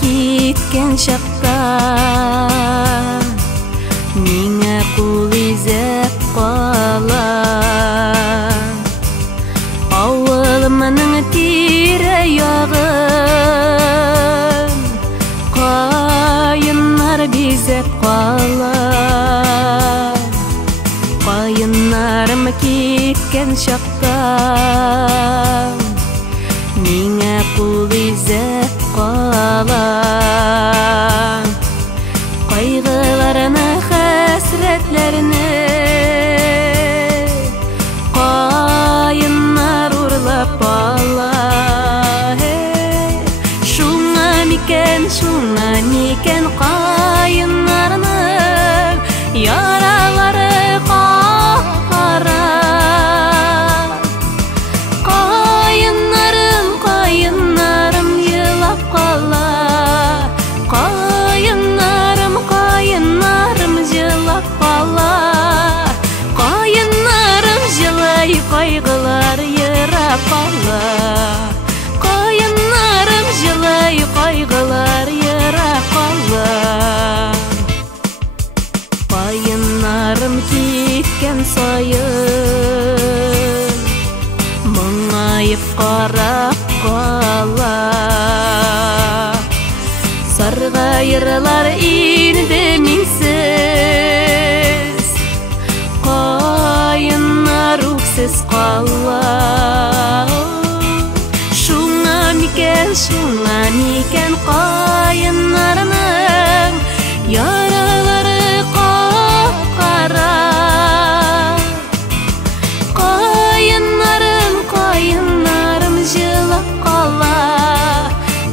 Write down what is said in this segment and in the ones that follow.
кеткен шақта миңа қол изеп қала ауылымның тирә-ягын қайыннар безеп қала қайыннарым кеткен шақта миңа қол изеп қала қайғыларына хәсрәтләріне қайыннар урлап ала шуңа микен қайыннарның яралары қара қайыннарым елап қала қайыннарым жылап қала қайыннарым жылай қайғылар ерап қала қайыннарым жылай қайғылар ерап қала қайыннарым кеткен сайын мұңайып қарап қала сарғайырлар инде минсіз қайыннар үксіз қала шуңа микен қайыннарның яралары қара қайыннарым жылап қала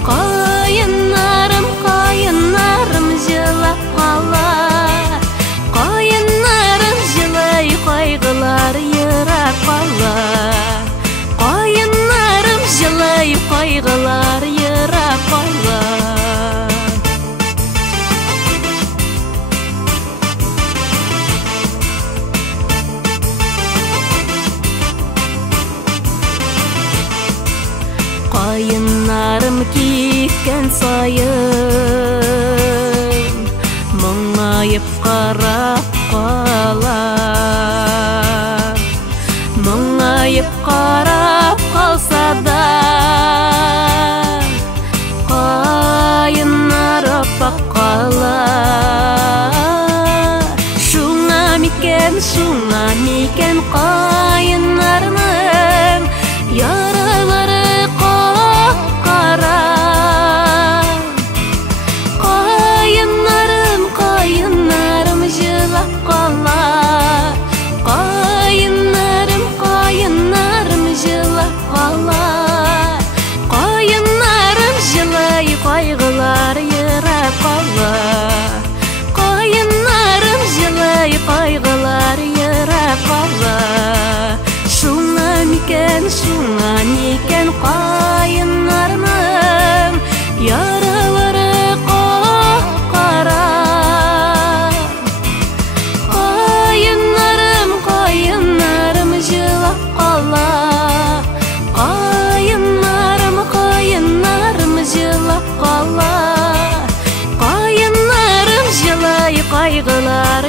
қайыннарым жылап қала қайыннарым жылай қайғылар ерап қала қайыннарым жылай қайғылар ерап қала қайыннарым кеткен сайын мұңайып қарап қала мұңайып қарап қалса да қайыннар аппақ қала шуңа микен қайыннарның яралары қара қайыннарым жылап қала қайыннарым жылап қала қайыннарым жылай қайғылар ерап қала қайыннарым жылай қайғылар ерап қала шуңа микен қайыннарның яралары қара қайыннарым жылап қала қайыннарым жылап қала қайыннарым жылай қайғылар